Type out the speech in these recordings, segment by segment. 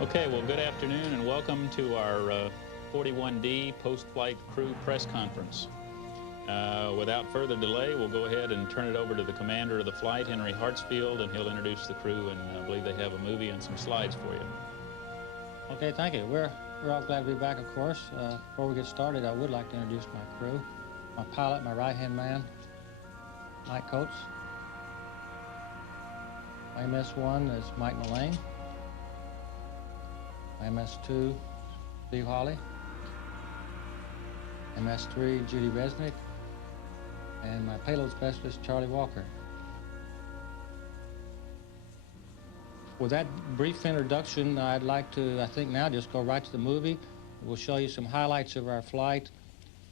Okay, well, good afternoon and welcome to our 41D post-flight crew press conference. Without further delay, we'll go ahead and turn it over to the commander of the flight, Henry Hartsfield, and he'll introduce the crew, and I believe they have a movie and some slides for you. Okay, thank you. We're all glad to be back, of course. Before we get started, I would like to introduce my crew. My pilot, my right-hand man, Mike Coates. My MS-1 is Mike Mullane. My MS-2, Steve Hawley. MS-3, Judy Resnick. And my payload specialist, Charlie Walker. With that brief introduction, I'd like to, I think now, just go right to the movie. We'll show you some highlights of our flight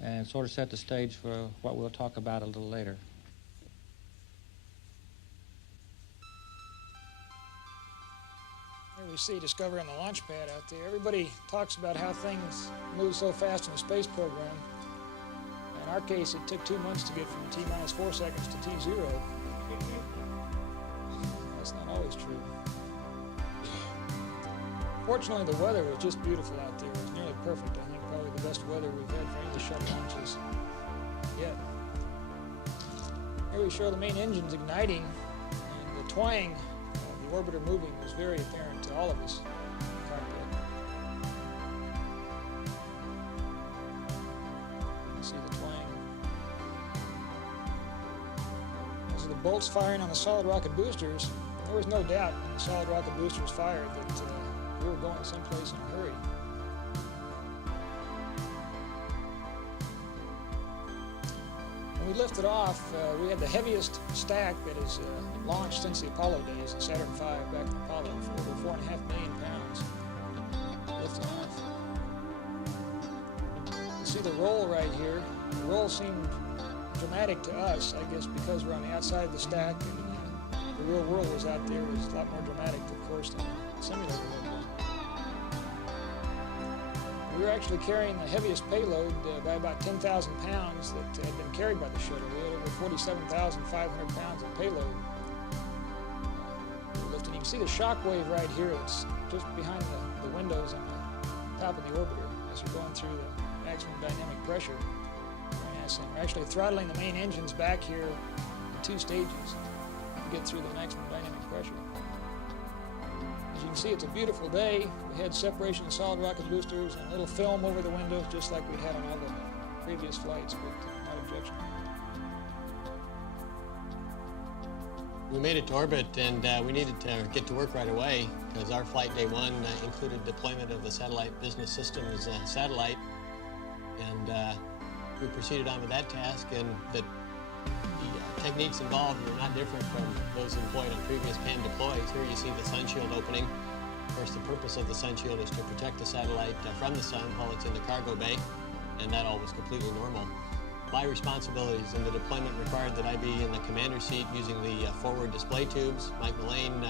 and sort of set the stage for what we'll talk about a little later. Here we see Discovery on the launch pad out there. Everybody talks about how things move so fast in the space program. In our case, it took 2 months to get from T-minus 4 seconds to T0. That's not always true. Fortunately, the weather was just beautiful out there. It was nearly perfect. I think probably the best weather we've had for any of the shuttle launches yet. Here we show the main engines igniting, and the twang of the orbiter moving was very apparent to all of us in the cockpit. You can see the twang. As the bolts firing on the solid rocket boosters, there was no doubt when the solid rocket boosters fired that we were going someplace in a hurry. When we lifted off, we had the heaviest stack that is launched since the Apollo days, the Saturn V back in Apollo, for over 4.5 million pounds lifting off. You see the roll right here. The roll seemed dramatic to us, I guess, because we're on the outside of the stack, and the real world was out there. It was a lot more dramatic, of course, than the simulator would be. We were actually carrying the heaviest payload by about 10,000 pounds that had been carried by the shuttle. We had over 47,500 pounds of payload we were lifting. You can see the shock wave right here. It's just behind the windows on the top of the orbiter as we're going through the maximum dynamic pressure. We're actually throttling the main engines back here in 2 stages to get through the maximum dynamic pressure. As you can see, it's a beautiful day. We had separation of solid rocket boosters and a little film over the windows, just like we had on all the previous flights, but not objection. We made it to orbit, and we needed to get to work right away because our flight day 1 included deployment of the satellite business systems satellite, and we proceeded on with that task, and the techniques involved were not different from those employed on previous PAM deploys. Here you see the sun shield opening. Of course, the purpose of the sun shield is to protect the satellite from the sun while it's in the cargo bay, and that all was completely normal. My responsibilities in the deployment required that I be in the commander seat using the forward display tubes. Mike Mullane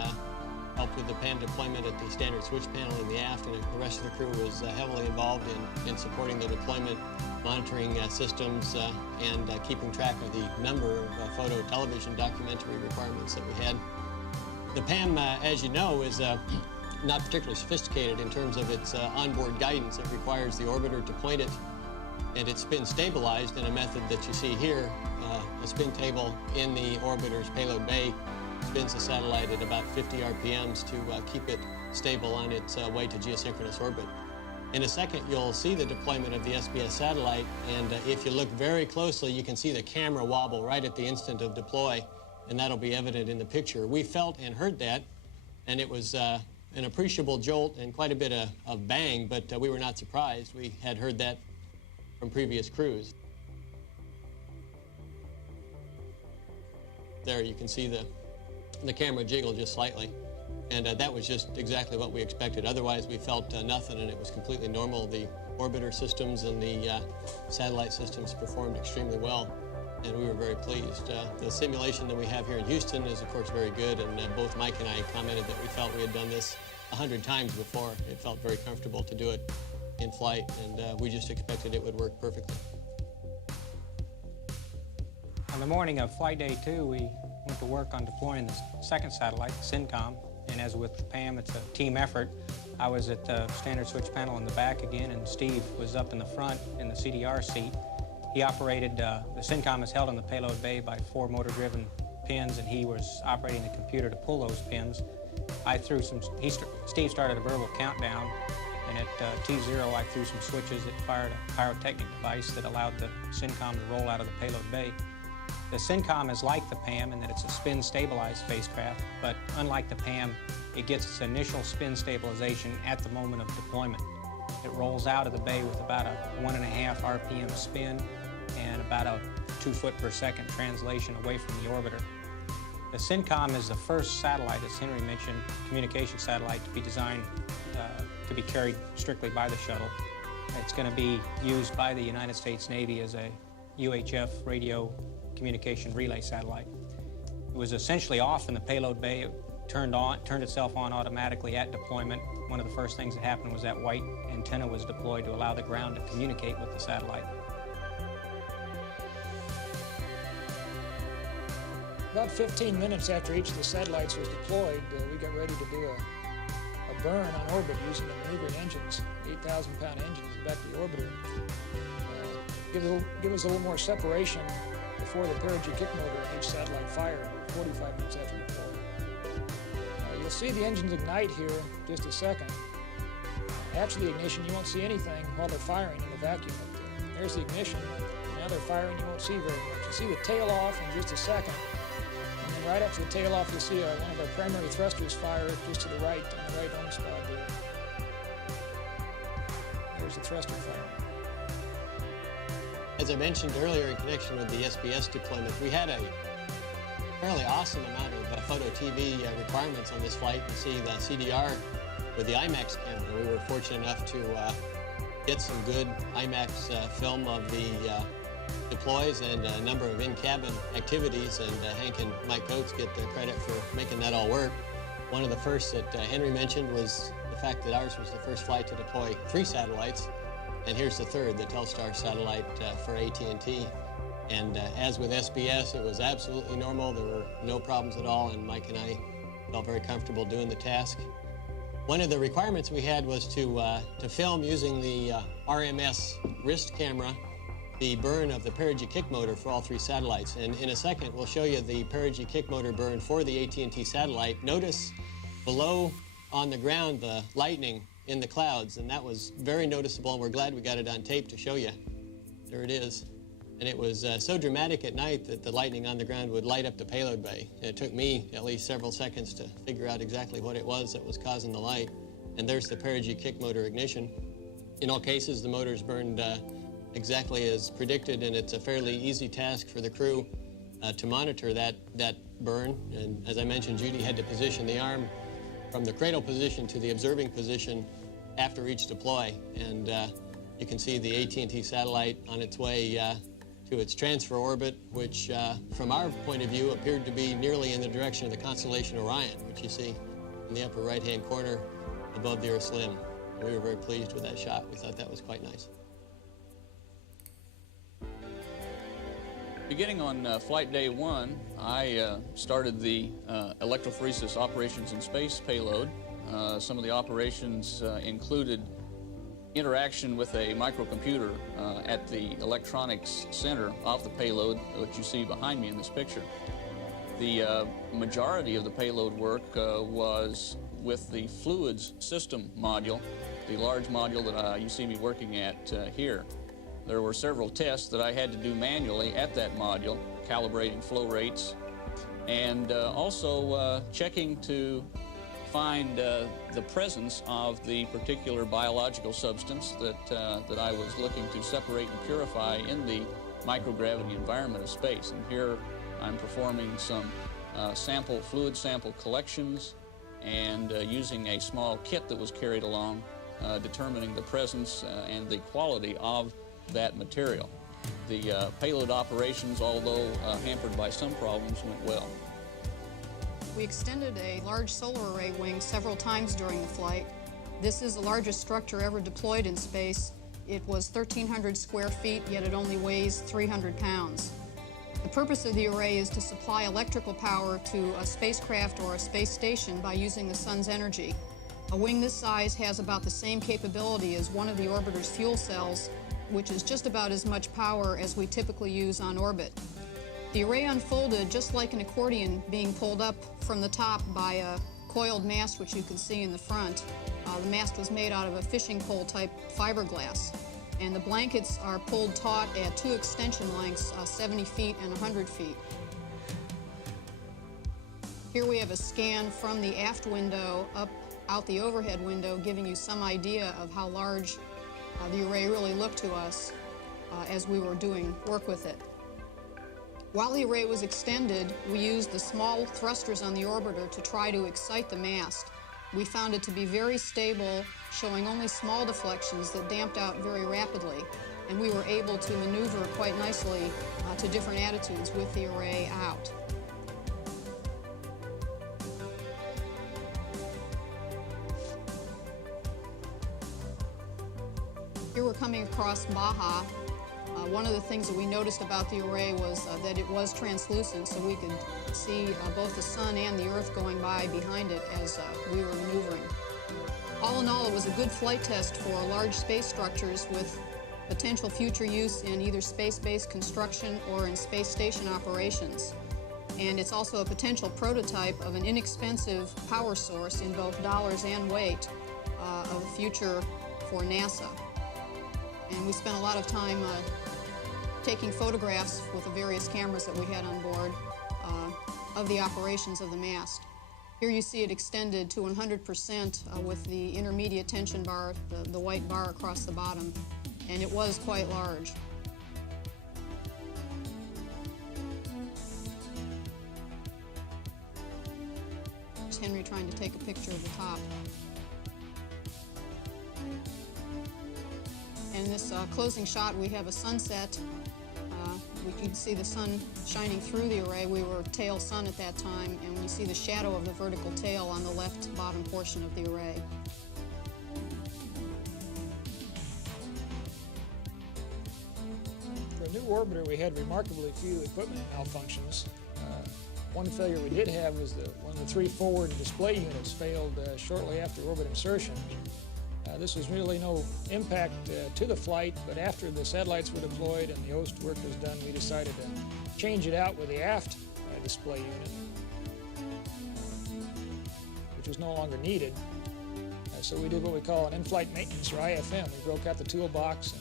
helped with the PAM deployment at the standard switch panel in the aft, and the rest of the crew was heavily involved in supporting the deployment, monitoring systems, and keeping track of the number of photo, television, documentary requirements that we had. The PAM, as you know, is not particularly sophisticated in terms of its onboard guidance. It requires the orbiter to point it, and it's spin stabilized in a method that you see here. A spin table in the orbiter's payload bay spins the satellite at about 50 RPMs to keep it stable on its way to geosynchronous orbit. In a second, you'll see the deployment of the SBS satellite, and if you look very closely, you can see the camera wobble right at the instant of deploy, and that'll be evident in the picture. We felt and heard that, and it was an appreciable jolt and quite a bit of bang, but we were not surprised. We had heard that from previous crews. There you can see the camera jiggle just slightly. And that was just exactly what we expected. Otherwise, we felt nothing, and it was completely normal. The orbiter systems and the satellite systems performed extremely well, and we were very pleased. The simulation that we have here in Houston is, of course, very good, and both Mike and I commented that we felt we had done this 100 times before. It felt very comfortable to do it in flight, and we just expected it would work perfectly. On the morning of Flight Day 2, we went to work on deploying the second satellite, CENTCOM, and as with PAM, it's a team effort. I was at the standard switch panel in the back again, and Steve was up in the front in the CDR seat. He operated, the SYNCOM is held in the payload bay by 4 motor-driven pins, and he was operating the computer to pull those pins. Steve started a verbal countdown, and at T0 I threw some switches that fired a pyrotechnic device that allowed the SYNCOM to roll out of the payload bay. The SYNCOM is like the PAM in that it's a spin-stabilized spacecraft, but unlike the PAM, it gets its initial spin stabilization at the moment of deployment. It rolls out of the bay with about a 1.5 RPM spin and about a 2 foot per second translation away from the orbiter. The SYNCOM is the first satellite, as Henry mentioned, communication satellite to be designed to be carried strictly by the shuttle. It's going to be used by the United States Navy as a UHF radio communication relay satellite. It was essentially off in the payload bay. It turned itself on automatically at deployment. One of the first things that happened was that white antenna was deployed to allow the ground to communicate with the satellite. About 15 minutes after each of the satellites was deployed, we got ready to do a burn on orbit using the maneuvering engines, 8,000-pound engines in the back of the orbiter. Give us a little more separation before the perigee kick motor on each satellite fired, 45 minutes after deploy. You'll see the engines ignite here in just a second. After the ignition, you won't see anything while they're firing in the vacuum up there. There's the ignition. Now they're firing, you won't see very much. You'll see the tail off in just a second. And then right after the tail off, you'll see one of our primary thrusters fire just to the right, on the right home spot there. There's the thruster firing. As I mentioned earlier in connection with the SBS deployment, we had a fairly awesome amount of photo TV requirements on this flight. You see the CDR with the IMAX camera. We were fortunate enough to get some good IMAX film of the deploys and a number of in-cabin activities, and Hank and Mike Coates get the credit for making that all work. One of the first that Henry mentioned was the fact that ours was the first flight to deploy 3 satellites. And here's the third, the Telstar satellite for AT&T. And as with SBS, it was absolutely normal. There were no problems at all, and Mike and I felt very comfortable doing the task. One of the requirements we had was to film using the RMS wrist camera the burn of the perigee kick motor for all 3 satellites. And in a second, we'll show you the perigee kick motor burn for the AT&T satellite. Notice below on the ground the lightning in the clouds, and that was very noticeable, and we're glad we got it on tape to show you. There it is. And it was so dramatic at night that the lightning on the ground would light up the payload bay. And it took me at least several seconds to figure out exactly what it was that was causing the light. And there's the perigee kick motor ignition. In all cases, the motors burned exactly as predicted, and it's a fairly easy task for the crew to monitor that burn. And as I mentioned, Judy had to position the arm from the cradle position to the observing position after each deploy. And you can see the AT&T satellite on its way to its transfer orbit, which from our point of view appeared to be nearly in the direction of the constellation Orion, which you see in the upper right-hand corner above the Earth's limb. We were very pleased with that shot. We thought that was quite nice. Beginning on flight day 1, I started the electrophoresis operations in space payload. Some of the operations included interaction with a microcomputer at the electronics center of the payload, which you see behind me in this picture. The majority of the payload work was with the fluids system module, the large module that you see me working at here. There were several tests that I had to do manually at that module, calibrating flow rates, and also checking to find the presence of the particular biological substance that I was looking to separate and purify in the microgravity environment of space. And here I'm performing some fluid sample collections and using a small kit that was carried along, determining the presence and the quality of that material. The payload operations, although hampered by some problems, went well. We extended a large solar array wing several times during the flight. This is the largest structure ever deployed in space. It was 1,300 square feet, yet it only weighs 300 pounds. The purpose of the array is to supply electrical power to a spacecraft or a space station by using the sun's energy. A wing this size has about the same capability as one of the orbiter's fuel cells, which is just about as much power as we typically use on orbit. The array unfolded just like an accordion being pulled up from the top by a coiled mast, which you can see in the front. The mast was made out of a fishing pole type fiberglass, and the blankets are pulled taut at two extension lengths, 70 feet and 100 feet. Here we have a scan from the aft window up out the overhead window, giving you some idea of how large the array really looked to us as we were doing work with it. While the array was extended, we used the small thrusters on the orbiter to try to excite the mast. We found it to be very stable, showing only small deflections that damped out very rapidly, and we were able to maneuver quite nicely to different attitudes with the array out. Here we're coming across Baja. One of the things that we noticed about the array was that it was translucent, so we could see both the sun and the Earth going by behind it as we were maneuvering. All in all, it was a good flight test for large space structures with potential future use in either space-based construction or in space station operations. And it's also a potential prototype of an inexpensive power source in both dollars and weight of the future for NASA. And we spent a lot of time taking photographs with the various cameras that we had on board of the operations of the mast. Here you see it extended to 100% with the intermediate tension bar, the white bar across the bottom, and it was quite large. There's Henry trying to take a picture of the top. And in this closing shot, we have a sunset. You can see the sun shining through the array. We were tail sun at that time, and you see the shadow of the vertical tail on the left bottom portion of the array. For a new orbiter, we had remarkably few equipment malfunctions. One failure we did have was when the three forward display units failed shortly after orbit insertion. This was really no impact to the flight, but after the satellites were deployed and the host work was done, we decided to change it out with the aft display unit, which was no longer needed. So we did what we call an in-flight maintenance, or IFM. We broke out the toolbox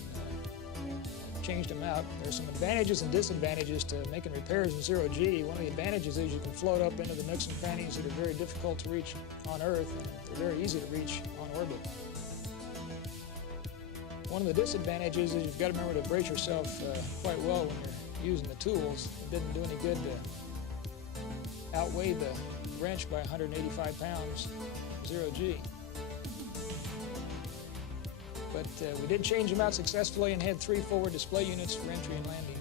and changed them out. There's some advantages and disadvantages to making repairs in zero-G. One of the advantages is you can float up into the nooks and crannies that are very difficult to reach on Earth, and they're very easy to reach on orbit. One of the disadvantages is you've got to remember to brace yourself quite well when you're using the tools. It didn't do any good to outweigh the wrench by 185 pounds, zero-G. But we did change them out successfully and had three forward display units for entry and landing.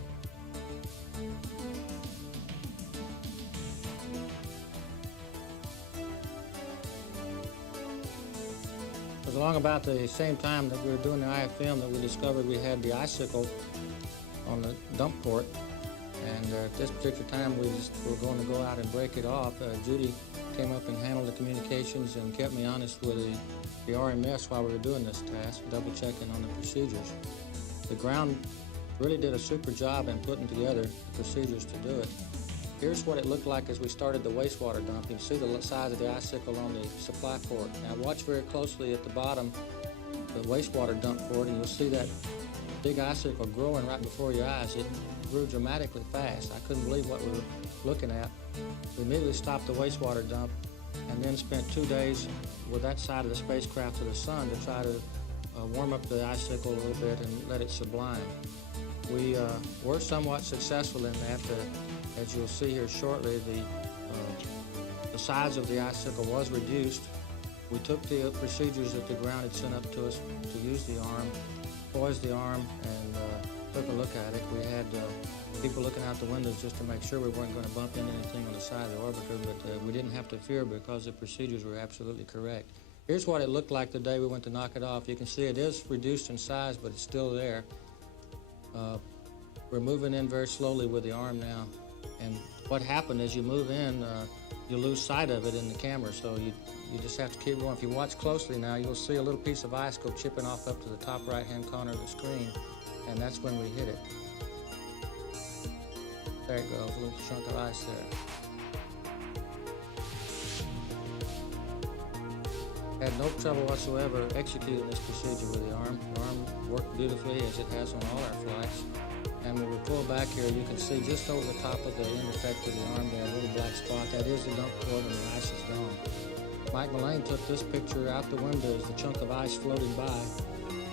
It was along about the same time that we were doing the IFM that we discovered we had the icicle on the dump port. And at this particular time, we were going to go out and break it off. Judy came up and handled the communications and kept me honest with the RMS while we were doing this task, double-checking on the procedures. The ground really did a super job in putting together the procedures to do it. Here's what it looked like as we started the wastewater dump. You can see the size of the icicle on the supply port. Now watch very closely at the bottom, the wastewater dump port, and you'll see that big icicle growing right before your eyes. It grew dramatically fast. I couldn't believe what we were looking at. We immediately stopped the wastewater dump and then spent 2 days with that side of the spacecraft to the sun to try to warm up the icicle a little bit and let it sublime. We were somewhat successful in that. As you'll see here shortly, the size of the icicle was reduced. We took the procedures that the ground had sent up to us to use the arm, poised the arm, and took a look at it. We had people looking out the windows just to make sure we weren't going to bump into anything on the side of the orbiter, but we didn't have to fear because the procedures were absolutely correct. Here's what it looked like the day we went to knock it off. You can see it is reduced in size, but it's still there. We're moving in very slowly with the arm now. And what happened is you move in, you lose sight of it in the camera, so you just have to keep going. If you watch closely now, you'll see a little piece of ice go chipping off up to the top right-hand corner of the screen, and that's when we hit it. There it goes, a little chunk of ice there. Had no trouble whatsoever executing this procedure with the arm. The arm worked beautifully as it has on all our flights. And when we pull back here, you can see just over the top of the end effect of the arm there, a little black spot. That is the dump port, and the ice is gone. Mike Mullane took this picture out the window as the chunk of ice floated by,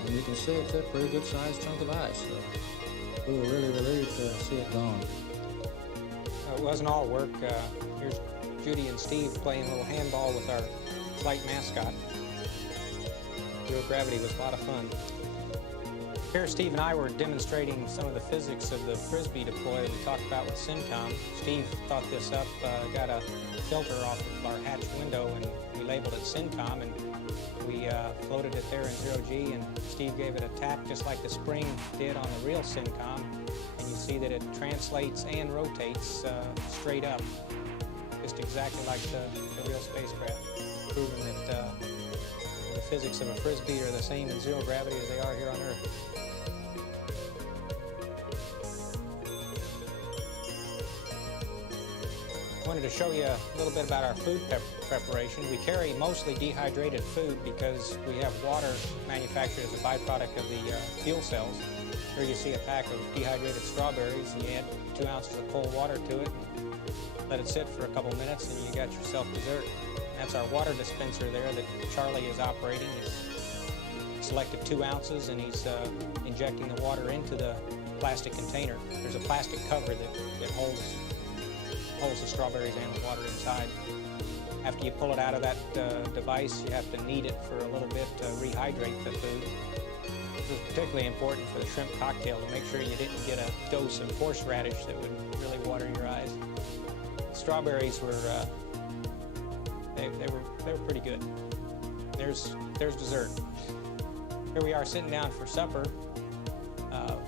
and you can see it's a pretty good sized chunk of ice. So we were really relieved to see it gone. It wasn't all work. Here's Judy and Steve playing a little handball with our flight mascot. Zero gravity was a lot of fun. Here, Steve and I were demonstrating some of the physics of the Frisbee deploy that we talked about with SYNCOM. Steve thought this up, got a filter off of our hatch window, and we labeled it SYNCOM, and we floated it there in 0G, and Steve gave it a tap just like the spring did on the real SYNCOM, and you see that it translates and rotates straight up, just exactly like the real spacecraft, proving that the physics of a Frisbee are the same in zero gravity as they are here on Earth. I wanted to show you a little bit about our food preparation. We carry mostly dehydrated food because we have water manufactured as a byproduct of the fuel cells. Here you see a pack of dehydrated strawberries, and you add 2 ounces of cold water to it, let it sit for a couple minutes, and you got yourself dessert. And that's our water dispenser there that Charlie is operating. He's selected 2 ounces, and he's injecting the water into the plastic container. There's a plastic cover that holds the strawberries and the water inside. After you pull it out of that device, you have to knead it for a little bit to rehydrate the food. This is particularly important for the shrimp cocktail to make sure you didn't get a dose of horseradish that would really water your eyes. The strawberries were they were pretty good. There's dessert. Here we are sitting down for supper.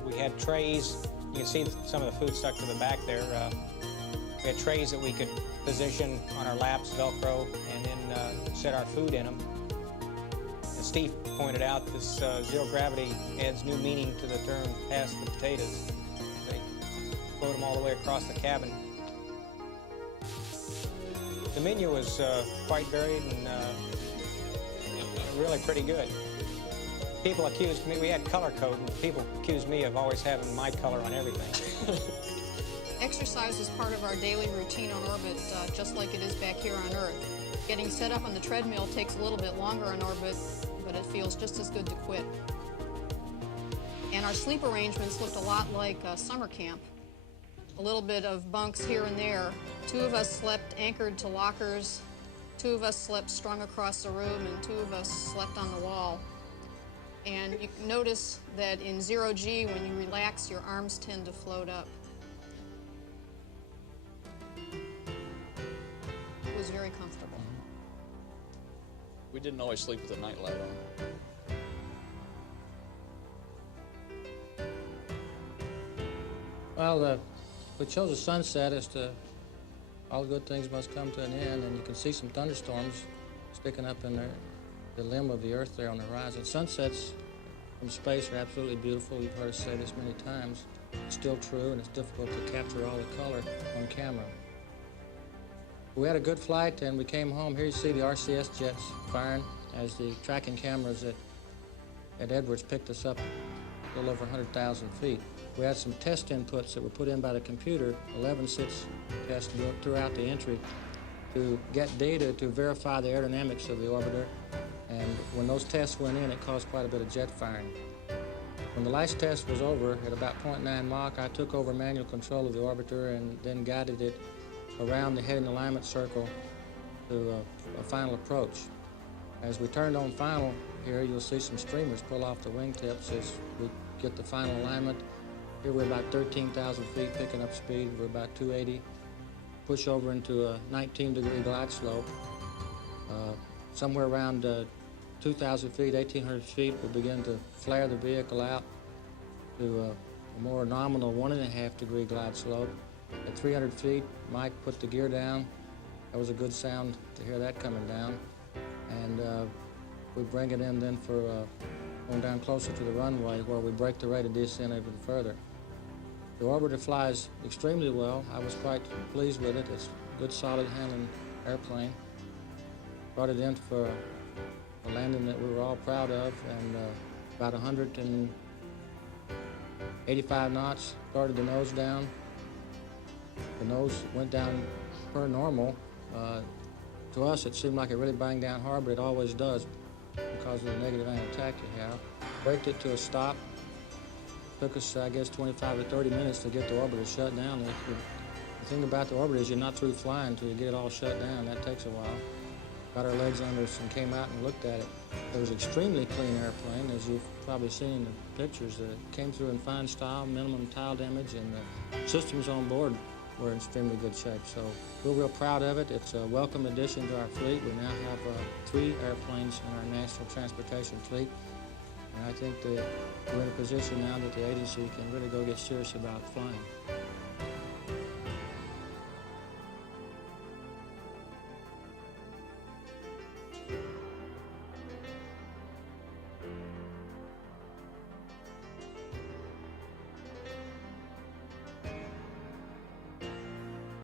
We had trays. You can see some of the food stuck to the back there. We had trays that we could position on our laps, Velcro, and then set our food in them. As Steve pointed out, this zero gravity adds new meaning to the term pass the potatoes. They float them all the way across the cabin. The menu was quite varied and really pretty good. People accused me, we had color code, and people accused me of always having my color on everything. Exercise is part of our daily routine on orbit, just like it is back here on Earth. Getting set up on the treadmill takes a little bit longer on orbit, but it feels just as good to quit. And our sleep arrangements looked a lot like summer camp. A little bit of bunks here and there. 2 of us slept anchored to lockers, 2 of us slept strung across the room, and 2 of us slept on the wall. And you can notice that in 0G, when you relax, your arms tend to float up. It was very comfortable. We didn't always sleep with a nightlight on. Well, we chose a sunset as to all good things must come to an end, and you can see some thunderstorms sticking up in the limb of the Earth there on the horizon. Sunsets from space are absolutely beautiful. You've heard us say this many times. It's still true, and it's difficult to capture all the color on camera. We had a good flight, and we came home. Here you see the RCS jets firing as the tracking cameras at Edwards picked us up a little over 100,000 feet. We had some test inputs that were put in by the computer, 11 sits tests throughout the entry, to get data to verify the aerodynamics of the orbiter. And when those tests went in, it caused quite a bit of jet firing. When the last test was over, at about 0.9 Mach, I took over manual control of the orbiter and then guided it around the heading alignment circle to a final approach. As we turned on final here, you'll see some streamers pull off the wingtips as we get the final alignment. Here we're about 13,000 feet, picking up speed. We're about 280. Push over into a 19-degree glide slope. Somewhere around 2,000 feet, 1,800 feet, we'll begin to flare the vehicle out to a more nominal 1.5-degree glide slope. At 300 feet, Mike put the gear down, That was a good sound to hear that coming down. And we bring it in then for going down closer to the runway where we break the rate of descent even further. The orbiter flies extremely well. I was quite pleased with it. It's a good, solid handling airplane. Brought it in for a landing that we were all proud of, and about 185 knots, started the nose down. The nose went down per normal. To us, it seemed like it really banged down hard, but it always does because of the negative angle attack you have. Braked it to a stop. Took us, I guess, 25 or 30 minutes to get the orbiter shut down. The thing about the orbiter is you're not through flying until you get it all shut down. That takes a while. Got our legs under us and came out and looked at it. It was an extremely clean airplane, as you've probably seen in the pictures. It came through in fine style, minimum tile damage, and the systems on board were in extremely good shape. So we're real proud of it. It's a welcome addition to our fleet. We now have 3 airplanes in our national transportation fleet. And I think that we're in a position now that the agency can really go get serious about flying.